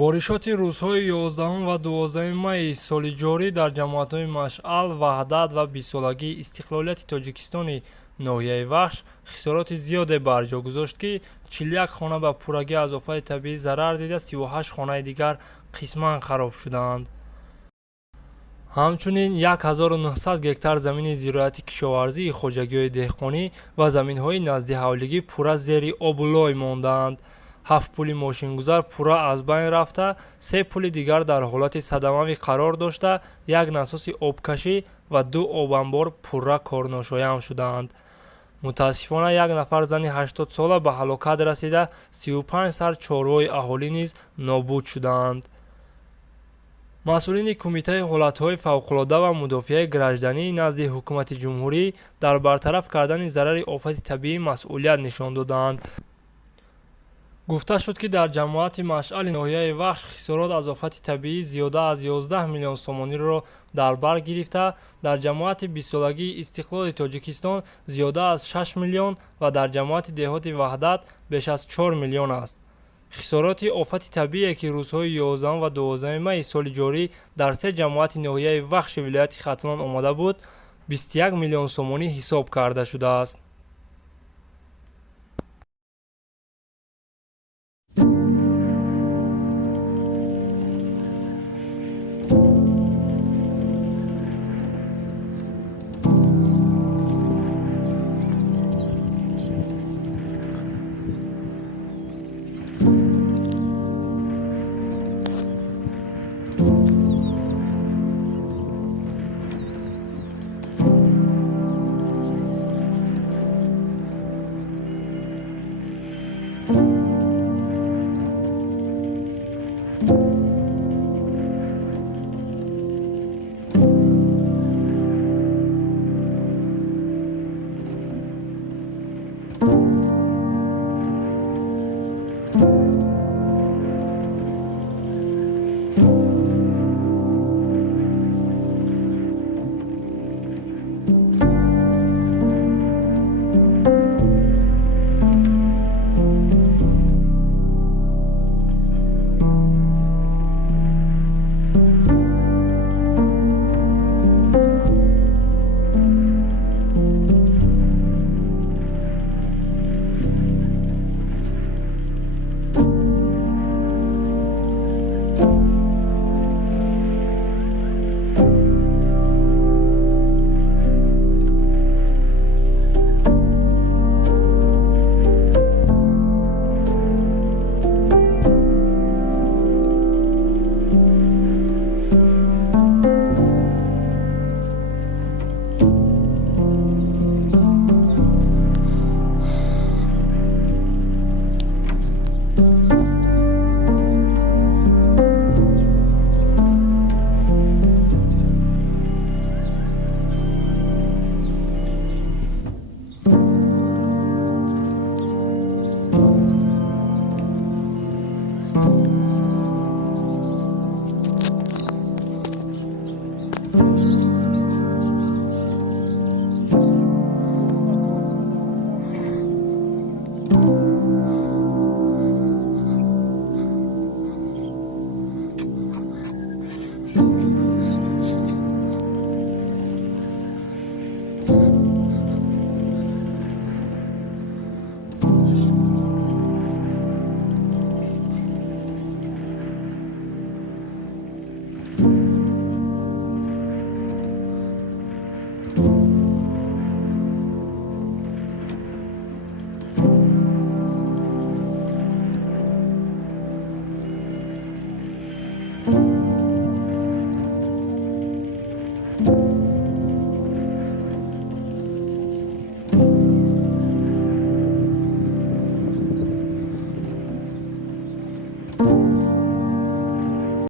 боришоти рӯзҳои 11 ва 12 майи соли ҷорӣ дар ҷамоатҳои Машъал, Ваҳдат ва бисолагии истиқлолияти Тоҷикистони ноҳияи Вахш хисороти зиёде бар ҷо гузошт, ки 41 хона ба пуррагӣ аз офати табиӣ зарар дида, 38 хонаи дигар қисман хароб шуданд. ҳамчунин 1900 гектар замини зироати кишоварзии хоҷагиҳои деҳқонӣ ва заминҳои назди ҳавлигӣ пурра зери обулой мондаанд. 7 пули мошингузар пурра аз байн рафта, 3 пули дигар дар ҳолати садамавӣ қарор дошта, 1 насоси обкашӣ ва 2 обанбор пурра корношоям шуданд. мутаассифона 1 нафар зани 80 сола ба ҳалокат расида, 35 сар чорвои аҳолӣ низ нобуд шуданд. масъулини кумитаи ҳолатҳои фавқулода ва мудофиаи гражданӣ назди ҳукумати ҷумҳурӣ дар бартараф кардани зарари офати табиӣ масъулият нишон доданд. гуфта шуд, ки дар ҷамоати Машъали ноҳияи Вахш хисорот аз офати табиӣ зиёда аз 11 миллион сомониро дар бар гирифта, дар ҷамоати бисолагии истиқлоли Тоҷикистон зиёда аз 6 миллион ва дар ҷамоати деҳоти Ваҳдат беш аз 4 миллион аст. хисороти офати табиие, ки рӯзҳои 11 ва 12 майи соли ҷорӣ дар се ҷамоати ноҳияи Вахши вилояти Хатлон омада буд, 21 миллион сомонӣ ҳисоб карда шудааст.